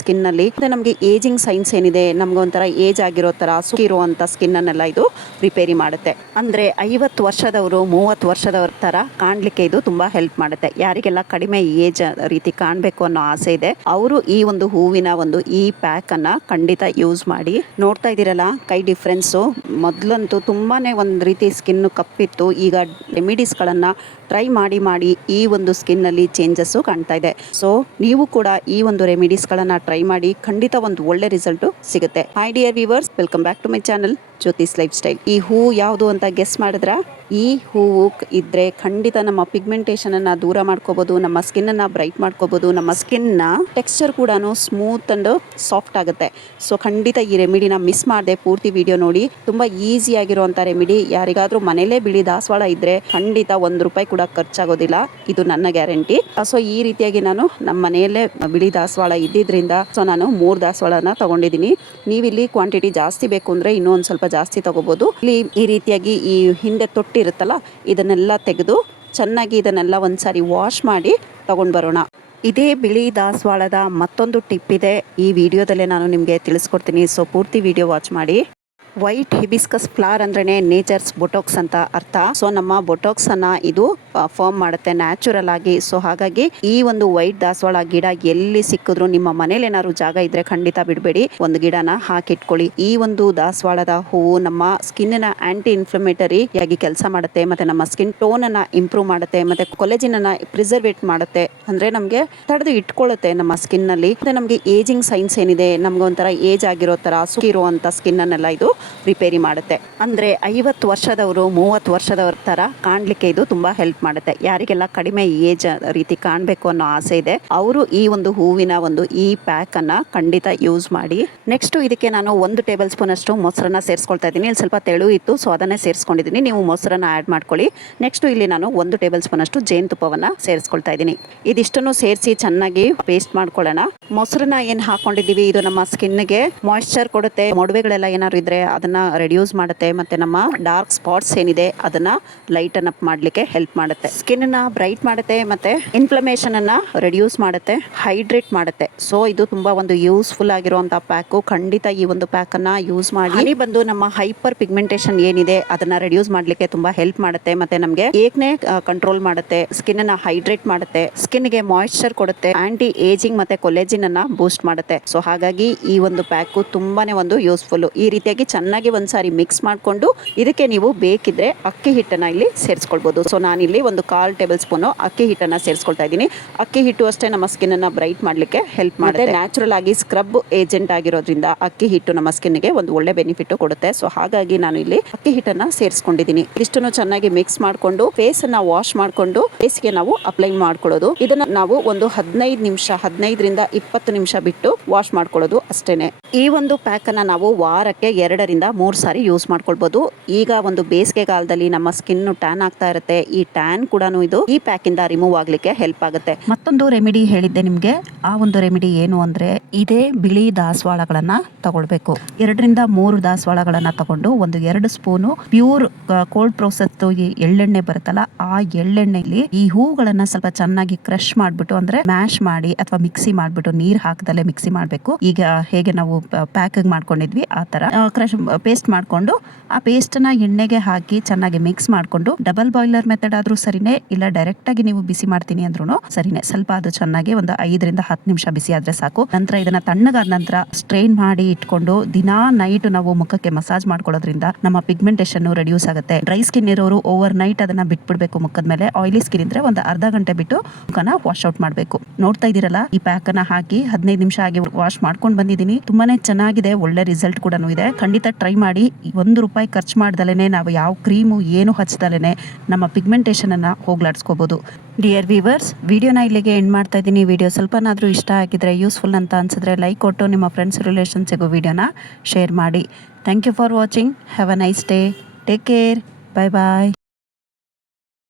Skin ನಲ್ಲಿ ನಮಗೆ ageing science ಏನಿದೆ, ನಮ್ಗೆ ಒಂಥರ ಏಜ್ ಆಗಿರೋ ತರ ಸುಕ್ಕಿರುವಂತ ಸ್ಕಿನ್ ಅನ್ನೆಲ್ಲ ಇದು ರಿಪೇರಿ ಮಾಡುತ್ತೆ. ಅಂದ್ರೆ 50 ವರ್ಷದವರು 30 ವರ್ಷದವರ ತರ ಕಾಣ್ಲಿಕ್ಕೆ ಇದು ತುಂಬಾ ಹೆಲ್ಪ್ ಮಾಡುತ್ತೆ. ಯಾರಿಗೆಲ್ಲ ಕಡಿಮೆ ಏಜ್ ರೀತಿ ಕಾಣ್ಬೇಕು ಅನ್ನೋ ಆಸೆ ಇದೆ ಅವರು ಈ ಒಂದು ಹೂವಿನ ಒಂದು ಈ ಪ್ಯಾಕ್ ಅನ್ನ ಖಂಡಿತ ಯೂಸ್ ಮಾಡಿ. ನೋಡ್ತಾ ಇದೀರಲ್ಲ ಕೈ ಡಿಫ್ರೆನ್ಸ್, ಮೊದ್ಲಂತೂ ತುಂಬಾನೇ ಒಂದ್ ರೀತಿ ಸ್ಕಿನ್ ಕಪ್ಪಿತ್ತು. ಈಗ ರೆಮಿಡೀಸ್ ಗಳನ್ನ ಟ್ರೈ ಮಾಡಿ ಈ ಒಂದು ಸ್ಕಿನ್ ಅಲ್ಲಿ ಚೇಂಜಸ್ ಕಾಣ್ತಾ ಇದೆ. ಸೊ ನೀವು ಕೂಡ ಈ ಒಂದು ರೆಮಿಡೀಸ್ ಗಳನ್ನ ಟ್ರೈ ಮಾಡಿ, ಖಂಡಿತ ಒಂದು ಒಳ್ಳೆ ರಿಸಲ್ಟ್ ಸಿಗುತ್ತೆ. Hi dear viewers, welcome back to my channel Jyothis lifestyle. ಈ ಹೂ ಯಾವುದು ಅಂತ ಗೆಸ್ ಮಾಡಿದ್ರ? ಈ ಹೂವು ಇದ್ರೆ ಖಂಡಿತ ನಮ್ಮ ಪಿಗ್ಮೆಂಟೇಷನ್ ಅನ್ನ ದೂರ ಮಾಡ್ಕೋಬಹುದು, ನಮ್ಮ ಸ್ಕಿನ್ ಅನ್ನ ಬ್ರೈಟ್ ಮಾಡ್ಕೋಬಹುದು, ನಮ್ಮ ಸ್ಕಿನ್ ನ ಟೆಕ್ಸ್ಚರ್ ಕೂಡ ಸ್ಮೂತ್ ಅಂಡ್ ಸಾಫ್ಟ್ ಆಗುತ್ತೆ. ಸೊ ಖಂಡಿತ ಈ ರೆಮಿಡಿನ ಮಿಸ್ ಮಾಡದೆ ಪೂರ್ತಿ ವಿಡಿಯೋ ನೋಡಿ. ತುಂಬಾ ಈಸಿ ಆಗಿರುವಂತ ರೆಮಿಡಿ. ಯಾರಿಗಾದ್ರೂ ಮನೇಲೇ ಬಿಳಿ ದಾಸವಾಳ ಇದ್ರೆ ಖಂಡಿತ ₹1 ಕೂಡ ಖರ್ಚಾಗೋದಿಲ್ಲ, ಇದು ನನ್ನ ಗ್ಯಾರಂಟಿ. ಸೊ ಈ ರೀತಿಯಾಗಿ ನಾನು ನಮ್ಮ ಮನೆಯಲ್ಲೇ ಬಿಳಿ ದಾಸವಾಳ ಇದ್ದಿದ್ರಿಂದ ಸೊ ನಾನು 3 ದಾಸವಾಳನ ತಗೊಂಡಿದ್ದೀನಿ. ನೀವಿಲ್ಲಿ ಕ್ವಾಂಟಿಟಿ ಜಾಸ್ತಿ ಬೇಕು ಅಂದ್ರೆ ಇನ್ನೂ ಒಂದ್ ಸ್ವಲ್ಪ ಜಾಸ್ತಿ ತಗೋಬಹುದು. ಇಲ್ಲಿ ಈ ರೀತಿಯಾಗಿ ಈ ಹಿಂದೆ ತೊಟ್ಟಿರುತ್ತಲ್ಲ ಇದನ್ನೆಲ್ಲ ತೆಗೆದು ಚೆನ್ನಾಗಿ ಇದನ್ನೆಲ್ಲ ಒಂದ್ಸಾರಿ ವಾಶ್ ಮಾಡಿ ತಗೊಂಡ್ ಬರೋಣ. ಇದೇ ಬಿಳಿ ದಾಸವಾಳದ ಮತ್ತೊಂದು ಟಿಪ್ ಇದೆ, ಈ ವಿಡಿಯೋದಲ್ಲೇ ನಾನು ನಿಮಗೆ ತಿಳಿಸ್ಕೊಡ್ತೀನಿ. ಸೊ ಪೂರ್ತಿ ವಿಡಿಯೋ ವಾಚ್ ಮಾಡಿ. ವೈಟ್ ಹಿಬಿಸ್ಕಸ್ ಫ್ಲವರ್ ಅಂದ್ರೆ ನೇಚರ್ಸ್ ಬೊಟೋಕ್ಸ್ ಅಂತ ಅರ್ಥ. ಸೊ ನಮ್ಮ ಬೊಟೋಕ್ಸ್ ಅನ್ನ ಇದು ಫಾರ್ಮ್ ಮಾಡುತ್ತೆ ನ್ಯಾಚುರಲ್ ಆಗಿ. ಸೊ ಹಾಗಾಗಿ ಈ ಒಂದು ವೈಟ್ ದಾಸವಾಳ ಗಿಡ ಎಲ್ಲಿ ಸಿಕ್ಕಿದ್ರು ನಿಮ್ಮ ಮನೇಲಿ ಏನಾದ್ರು ಜಾಗ ಇದ್ರೆ ಖಂಡಿತ ಬಿಡಬೇಡಿ, ಒಂದು ಗಿಡನ ಹಾಕಿಟ್ಕೊಳ್ಳಿ. ಈ ಒಂದು ದಾಸವಾಳದ ಹೂವು ನಮ್ಮ ಸ್ಕಿನ್ ನ ಆಂಟಿ ಇನ್ಫ್ಲಮೇಟರಿ ಆಗಿ ಕೆಲಸ ಮಾಡುತ್ತೆ, ಮತ್ತೆ ನಮ್ಮ ಸ್ಕಿನ್ ಟೋನ್ ಅನ್ನ ಇಂಪ್ರೂವ್ ಮಾಡುತ್ತೆ, ಮತ್ತೆ ಕೊಲೆಜಿನ್ ಅನ್ನ ಪ್ರಿಸರ್ವೇಟ್ ಮಾಡುತ್ತೆ. ಅಂದ್ರೆ ನಮ್ಗೆ ತಡೆದು ಇಟ್ಕೊಳ್ಳುತ್ತೆ ನಮ್ಮ ಸ್ಕಿನ್ ನಲ್ಲಿ. ಮತ್ತೆ ನಮ್ಗೆ ಏಜಿಂಗ್ ಸೈನ್ಸ್ ಏನಿದೆ, ನಮ್ಗೆ ಒಂಥರ ಏಜ್ ಆಗಿರೋ ತರ ಸುಕ್ಕಿರುವಂತ ಸ್ಕಿನ್ ಅನ್ನೆಲ್ಲ ಇದು ರಿಪೇರಿ ಮಾಡುತ್ತೆ. ಅಂದ್ರೆ 50 ವರ್ಷದವರು 30 ವರ್ಷದವರ ತರ ಕಾಣ್ಲಿಕ್ಕೆ ಇದು ತುಂಬಾ ಹೆಲ್ಪ್ ಮಾಡುತ್ತೆ. ಯಾರಿಗೆಲ್ಲ ಕಡಿಮೆ ಏಜ್ ರೀತಿ ಕಾಣ್ಬೇಕು ಅನ್ನೋ ಆಸೆ ಇದೆ ಅವರು ಈ ಒಂದು ಹೂವಿನ ಒಂದು ಈ ಪ್ಯಾಕ್ ಅನ್ನ ಖಂಡಿತ ಯೂಸ್ ಮಾಡಿ. ನೆಕ್ಸ್ಟ್ ಇದಕ್ಕೆ ನಾನು 1 ಟೇಬಲ್ ಸ್ಪೂನ್ ಅಷ್ಟು ಮೊಸರನ್ನ ಸೇರಿಸ್ಕೊಳ್ತಾ ಇದ್ದೀನಿ. ಇಲ್ಲಿ ಸ್ವಲ್ಪ ತೆಳು ಇತ್ತು ಸೊ ಅದನ್ನೇ ಸೇರಿಸ್ಕೊಂಡಿದ್ದೀನಿ, ನೀವು ಮೊಸರನ್ನ ಆಡ್ ಮಾಡ್ಕೊಳ್ಳಿ. ನೆಕ್ಸ್ಟ್ ಇಲ್ಲಿ ನಾನು 1 ಟೇಬಲ್ ಸ್ಪೂನ್ ಅಷ್ಟು ಜೇನುತುಪ್ಪವನ್ನ ಸೇರಿಸ್ಕೊಳ್ತಾ ಇದ್ದೀನಿ. ಇದಿಷ್ಟನ್ನು ಸೇರಿಸಿ ಚೆನ್ನಾಗಿ ಪೇಸ್ಟ್ ಮಾಡ್ಕೊಳ್ಳೋಣ. ಮೊಸರನ್ನ ಏನ್ ಹಾಕೊಂಡಿದೀವಿ ಇದು ನಮ್ಮ ಸ್ಕಿನ್ಗೆ ಮಾಯಿಶ್ಚರ್ ಕೊಡುತ್ತೆ. ಮೊಡವೆಗಳೆಲ್ಲ ಏನಾದ್ರು ಇದ್ರೆ ಅದನ್ನ ರೆಡ್ಯೂಸ್ ಮಾಡುತ್ತೆ, ಮತ್ತೆ ನಮ್ಮ ಡಾರ್ಕ್ ಸ್ಪಾಟ್ಸ್ ಏನಿದೆ ಅದನ್ನ ಲೈಟನ್ ಅಪ್ ಮಾಡ್ಲಿಕ್ಕೆ ಹೆಲ್ಪ್ ಮಾಡುತ್ತೆ. ಸ್ಕಿನ್ ಅನ್ನ ಬ್ರೈಟ್ ಮಾಡುತ್ತೆ, ಮತ್ತೆ ಇನ್ಫ್ಲಮೇಷನ್ ಅನ್ನ ರೆಡ್ಯೂಸ್ ಮಾಡುತ್ತೆ, ಹೈಡ್ರೇಟ್ ಮಾಡುತ್ತೆ. ಸೊ ಇದು ತುಂಬಾ ಒಂದು ಯೂಸ್ಫುಲ್ ಆಗಿರುವಂತಹ ಪ್ಯಾಕ್. ಖಂಡಿತ ಈ ಒಂದು ಪ್ಯಾಕ್ ಅನ್ನ ಯೂಸ್ ಮಾಡಿ. ಹನಿ ಬಂದು ನಮ್ಮ ಹೈಪರ್ ಪಿಗ್ಮೆಂಟೇಷನ್ ಏನಿದೆ ಅದನ್ನ ರೆಡ್ಯೂಸ್ ಮಾಡ್ಲಿಕ್ಕೆ ತುಂಬಾ ಹೆಲ್ಪ್ ಮಾಡುತ್ತೆ, ಮತ್ತೆ ನಮ್ಗೆ ಏಕ್ನೆ ಕಂಟ್ರೋಲ್ ಮಾಡುತ್ತೆ, ಸ್ಕಿನ್ ಅನ್ನ ಹೈಡ್ರೇಟ್ ಮಾಡುತ್ತೆ, ಸ್ಕಿನ್ ಗೆ ಮಾಯಿಶ್ಚರ್ ಕೊಡುತ್ತೆ, ಆಂಟಿ ಏಜಿಂಗ್ ಮತ್ತೆ ಕೊಲೆಜಿನ್ ಅನ್ನ ಬೂಸ್ಟ್ ಮಾಡುತ್ತೆ. ಸೊ ಹಾಗಾಗಿ ಈ ಒಂದು ಪ್ಯಾಕ್ ತುಂಬಾನೇ ಒಂದು ಯೂಸ್ಫುಲ್. ಈ ರೀತಿಯಾಗಿ ಚೆನ್ನಾಗಿ ಒಂದ್ಸಾರಿ ಮಿಕ್ಸ್ ಮಾಡ್ಕೊಂಡು ಇದಕ್ಕೆ ನೀವು ಬೇಕಿದ್ರೆ ಅಕ್ಕಿ ಹಿಟ್ಟನ್ನ ಇಲ್ಲಿ ಸೇರಿಸ್ಕೊಳ್ಬಹುದು. ಸೊ ನಾನಿಲ್ಲಿ ಒಂದು 1/4 ಟೇಬಲ್ ಸ್ಪೂನ್ ಅಕ್ಕಿ ಹಿಟ್ಟನ್ನ ಸೇರಿಸ್ಕೊಳ್ತಾ ಇದ್ದೀನಿ. ಅಕ್ಕಿ ಹಿಟ್ಟು ಅಷ್ಟೇ ನಮ್ಮ ಸ್ಕಿನ್ ಅನ್ನ ಬ್ರೈಟ್ ಮಾಡ್ಲಿಕ್ಕೆ ಹೆಲ್ಪ್ ಮಾಡುತ್ತೆ. ನ್ಯಾಚುರಲ್ ಆಗಿ ಸ್ಕ್ರಬ್ ಏಜೆಂಟ್ ಆಗಿರೋದ್ರಿಂದ ಅಕ್ಕಿ ಹಿಟ್ಟು ನಮ್ಮ ಸ್ಕಿನ್ ಗೆ ಒಂದು ಒಳ್ಳೆ ಬೆನಿಫಿಟ್ ಕೊಡುತ್ತೆ. ಸೊ ಹಾಗಾಗಿ ನಾನು ಇಲ್ಲಿ ಅಕ್ಕಿ ಹಿಟ್ಟನ್ನ ಸೇರಿಸ್ಕೊಂಡಿದ್ದೀನಿ. ಇಷ್ಟನ್ನು ಚೆನ್ನಾಗಿ ಮಿಕ್ಸ್ ಮಾಡ್ಕೊಂಡು ಫೇಸ್ ಅನ್ನ ವಾಶ್ ಮಾಡ್ಕೊಂಡು ಫೇಸ್ಗೆ ನಾವು ಅಪ್ಲೈ ಮಾಡ್ಕೊಳ್ಳೋದು. ಇದನ್ನ ನಾವು ಒಂದು 15 ನಿಮಿಷ 15ರಿಂದ 20 ನಿಮಿಷ ಬಿಟ್ಟು ವಾಶ್ ಮಾಡ್ಕೊಳ್ಳೋದು ಅಷ್ಟೇನೆ. ಈ ಒಂದು ಪ್ಯಾಕ್ ಅನ್ನ ನಾವು ವಾರಕ್ಕೆ 2ರಿಂದ 3 ಸಾರಿ ಯೂಸ್ ಮಾಡ್ಕೊಳ್ಬಹುದು. ಈಗ ಒಂದು ಬೇಸಿಗೆ ಕಾಲದಲ್ಲಿ ನಮ್ಮ ಸ್ಕಿನ್ ಟ್ಯಾನ್ ಆಗ್ತಾ ಇರುತ್ತೆ, ಈ ಟ್ಯಾನ್ ಕೂಡ ಇದು ಈ ಪ್ಯಾಕ್ ಇಂದ ರಿಮೂವ್ ಆಗ್ಲಿಕ್ಕೆ ಹೆಲ್ಪ್ ಆಗುತ್ತೆ. ಮತ್ತೊಂದು ರೆಮಿಡಿ ಹೇಳಿದ್ದೆ ನಿಮ್ಗೆ, ಆ ಒಂದು ರೆಮಿಡಿ ಏನು ಅಂದ್ರೆ ಇದೇ ಬಿಳಿ ದಾಸವಾಳಗಳನ್ನ ತಗೊಳ್ಬೇಕು. 2ರಿಂದ 3 ದಾಸವಾಳಗಳನ್ನ ತಗೊಂಡು ಒಂದು 2 ಸ್ಪೂನು ಪ್ಯೂರ್ ಕೋಲ್ಡ್ ಪ್ರೋಸೆಸ್ ಎಳ್ಳೆಣ್ಣೆ ಬರುತ್ತಲ್ಲ ಆ ಎಳ್ಳೆಣ್ಣೆಲಿ ಈ ಹೂಗಳನ್ನ ಸ್ವಲ್ಪ ಚೆನ್ನಾಗಿ ಕ್ರಶ್ ಮಾಡ್ಬಿಟ್ಟು ಅಂದ್ರೆ ಮ್ಯಾಶ್ ಮಾಡಿ ಅಥವಾ ಮಿಕ್ಸಿ ಮಾಡ್ಬಿಟ್ಟು ನೀರ್ ಹಾಕದಲ್ಲೇ ಮಿಕ್ಸಿ ಮಾಡ್ಬೇಕು. ಈಗ ಹೇಗೆ ನಾವು ಪ್ಯಾಕ್ ಮಾಡ್ಕೊಂಡಿದ್ವಿ ಆ ತರ ಕ್ರಶ್ ಪೇಸ್ಟ್ ಮಾಡ್ಕೊಂಡು ಆ ಪೇಸ್ಟ್ ನ ಎಣ್ಣೆಗೆ ಹಾಕಿ ಚೆನ್ನಾಗಿ ಮಿಕ್ಸ್ ಮಾಡ್ಕೊಂಡು ಡಬಲ್ ಬಾಯ್ಲರ್ ಮೆಥಡ್ ಆದ್ರೂ ಸರಿನೇ, ಇಲ್ಲ ಡೈರೆಕ್ಟ್ ಆಗಿ ನೀವು ಬಿಸಿ ಮಾಡ್ತೀನಿ ಅಂದ್ರೂ ಸರಿನೇ. ಸ್ವಲ್ಪ ಅದು ಚೆನ್ನಾಗಿ ಒಂದು 5ರಿಂದ 10 ನಿಮಿಷ ಬಿಸಿ ಆದ್ರೆ ಸಾಕು. ನಂತರ ಇದನ್ನ ತಣ್ಣಗಾದ ನಂತರ ಸ್ಟ್ರೈನ್ ಮಾಡಿ ಇಟ್ಕೊಂಡು ದಿನಾ ನೈಟ್ ನಾವು ಮುಖಕ್ಕೆ ಮಸಾಜ್ ಮಾಡ್ಕೊಳ್ಳೋದ್ರಿಂದ ನಮ್ಮ ಪಿಗ್ಮೆಂಟೇಷನ್ ರೆಡ್ಯೂಸ್ ಆಗುತ್ತೆ. ಡ್ರೈ ಸ್ಕಿನ್ ಇರೋರು ಓವರ್ ನೈಟ್ ಅದನ್ನ ಬಿಟ್ಬಿಡ್ಬೇಕು ಮುಖದ ಮೇಲೆ. ಆಯಿಲಿ ಸ್ಕಿನ್ ಇದ್ರೆ ಒಂದು ಅರ್ಧ ಗಂಟೆ ಬಿಟ್ಟು ಮುಖನ ವಾಶ್ ಔಟ್ ಮಾಡ್ಬೇಕು. ನೋಡ್ತಾ ಇದೀರಲ್ಲ ಈ ಪ್ಯಾಕ್ ಅನ್ನ ಹಾಕಿ 15 ನಿಮಿಷ ಆಗಿ ವಾಶ್ ಮಾಡ್ಕೊಂಡು ಬಂದಿದ್ದೀನಿ. ತುಂಬಾನೇ ಚೆನ್ನಾಗಿದೆ, ಒಳ್ಳೆ ರಿಸಲ್ಟ್ ಕೂಡ ಇದೆ. ಖಂಡಿತ ಟ್ರೈ ಮಾಡಿ. ₹1 ಖರ್ಚು ಮಾಡ್ದಲೇನೆ ನಾವು ಯಾವ ಕ್ರೀಮು ಏನು ಹಚ್ಚದಲೇನೆ ನಮ್ಮ ಪಿಗ್ಮೆಂಟೇಷನ್ ಅನ್ನ ಹೋಗ್ಲಾಡ್ಸ್ಕೋಬಹುದು. ಡಿಯರ್ ವ್ಯೂವರ್ಸ್, ವಿಡಿಯೋನ ಇಲ್ಲಿಗೆ ಎಂಡ್ ಮಾಡ್ತಾ ಇದ್ದೀನಿ. ವಿಡಿಯೋ ಸ್ವಲ್ಪನಾದ್ರೂ ಇಷ್ಟ ಆಗಿದ್ರೆ, ಯೂಸ್ಫುಲ್ ಅಂತ ಅನ್ಸಿದ್ರೆ ಲೈಕ್ ಕೊಟ್ಟು ನಿಮ್ಮ ಫ್ರೆಂಡ್ಸ್ ರಿಲೇಷನ್ಸ್ಗೂ ವಿಡಿಯೋನ ಶೇರ್ ಮಾಡಿ. Thank you for watching. Have a nice day. Take care. Bye bye.